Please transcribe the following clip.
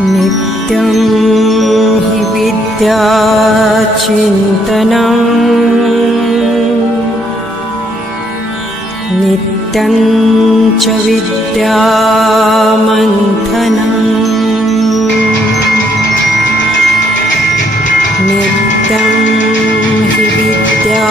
नित्यं हि विद्याचिन्तनम् नित्यं च विद्यामन्थनम् नित्यं हि विद्यासर्जनम्